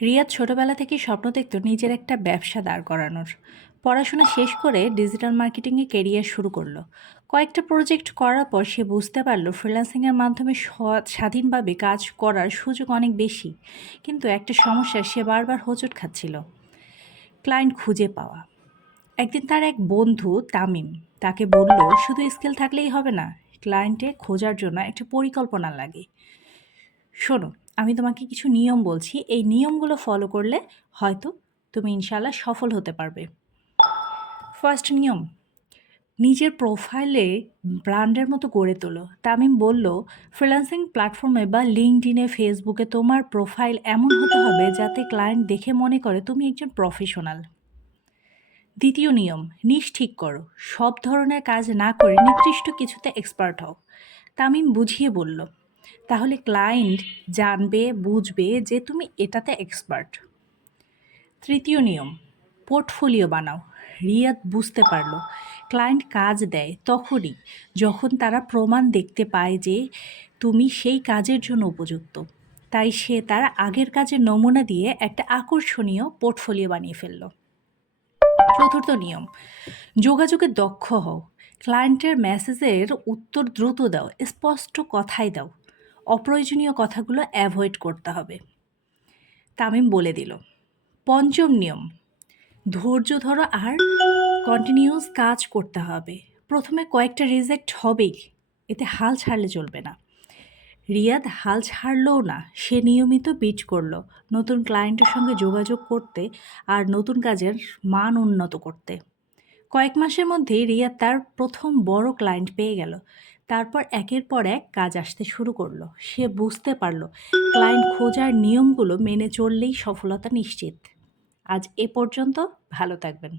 রিয়াদ ছোটবেলা থেকেই স্বপ্ন দেখত নিজের একটা ব্যবসা দাঁড় করানোর। পড়াশোনা শেষ করে ডিজিটাল মার্কেটিংয়ে কেরিয়ার শুরু করলো। কয়েকটা প্রজেক্ট করার পর সে বুঝতে পারলো ফ্রিল্যান্সিংয়ের মাধ্যমে স্বাধীনভাবে কাজ করার সুযোগ অনেক বেশি। কিন্তু একটা সমস্যা, সে বারবার হোঁচট খাচ্ছিল ক্লায়েন্ট খুঁজে পাওয়া। একদিন তার এক বন্ধু তামিম তাকে বলল, শুধু স্কিল থাকলেই হবে না, ক্লায়েন্টে খোঁজার জন্য একটা পরিকল্পনা লাগে। শোনো, আমি তোমাকে কিছু নিয়ম বলছি, এই নিয়মগুলো ফলো করলে হয়তো তুমি ইনশাল্লাহ সফল হতে পারবে। ফার্স্ট নিয়ম, নিজের প্রোফাইলে ব্র্যান্ডের মতো গড়ে তোলো। তামিম বলল, ফ্রিল্যান্সিং প্ল্যাটফর্মে বা লিঙ্কডইনে, ফেসবুকে তোমার প্রোফাইল এমন হতে হবে যাতে ক্লায়েন্ট দেখে মনে করে তুমি একজন প্রফেশনাল। দ্বিতীয় নিয়ম, নিশ ঠিক করো। সব ধরনের কাজ না করে নির্দিষ্ট কিছুতে এক্সপার্ট হও। তামিম বুঝিয়ে বলল, তাহলে ক্লায়েন্ট জানবে, বুঝবে যে তুমি এটাতে এক্সপার্ট। তৃতীয় নিয়ম, পোর্টফোলিও বানাও। রিয়াদ বুঝতে পারল ক্লায়েন্ট কাজ দেয় তখনই যখন তারা প্রমাণ দেখতে পায় যে তুমি সেই কাজের জন্য উপযুক্ত। তাই সে তার আগের কাজের নমুনা দিয়ে একটা আকর্ষণীয় পোর্টফোলিও বানিয়ে ফেলল। চতুর্থ নিয়ম, যোগাযোগে দক্ষ হও। ক্লায়েন্টের মেসেজের উত্তর দ্রুত দাও, স্পষ্ট কথাই দাও। অপ্রয়োজনীয় কথাগুলো অ্যাভয়েড করতে হবে। তামিম বলে দিল। পঞ্চম নিয়ম, ধৈর্য ধরো আর কন্টিনিউয়াস কাজ করতে হবে। প্রথমে কয়েকটা রিজেক্ট হবেই, এতে হাল ছাড়লে চলবে না। রিয়াদ হাল ছাড়লও না, সে নিয়মিত বিট করলো নতুন ক্লায়েন্টের সঙ্গে যোগাযোগ করতে আর নতুন কাজের মান উন্নত করতে। কয়েক মাসের মধ্যেই রিয়াদ তার প্রথম বড় ক্লায়েন্ট পেয়ে গেল। তারপর একের পর এক কাজ আসতে শুরু করলো। সে বুঝতে পারলো ক্লায়েন্ট খোঁজার নিয়মগুলো মেনে চললেই সফলতা নিশ্চিত। আজ এ পর্যন্ত। ভালো থাকবেন।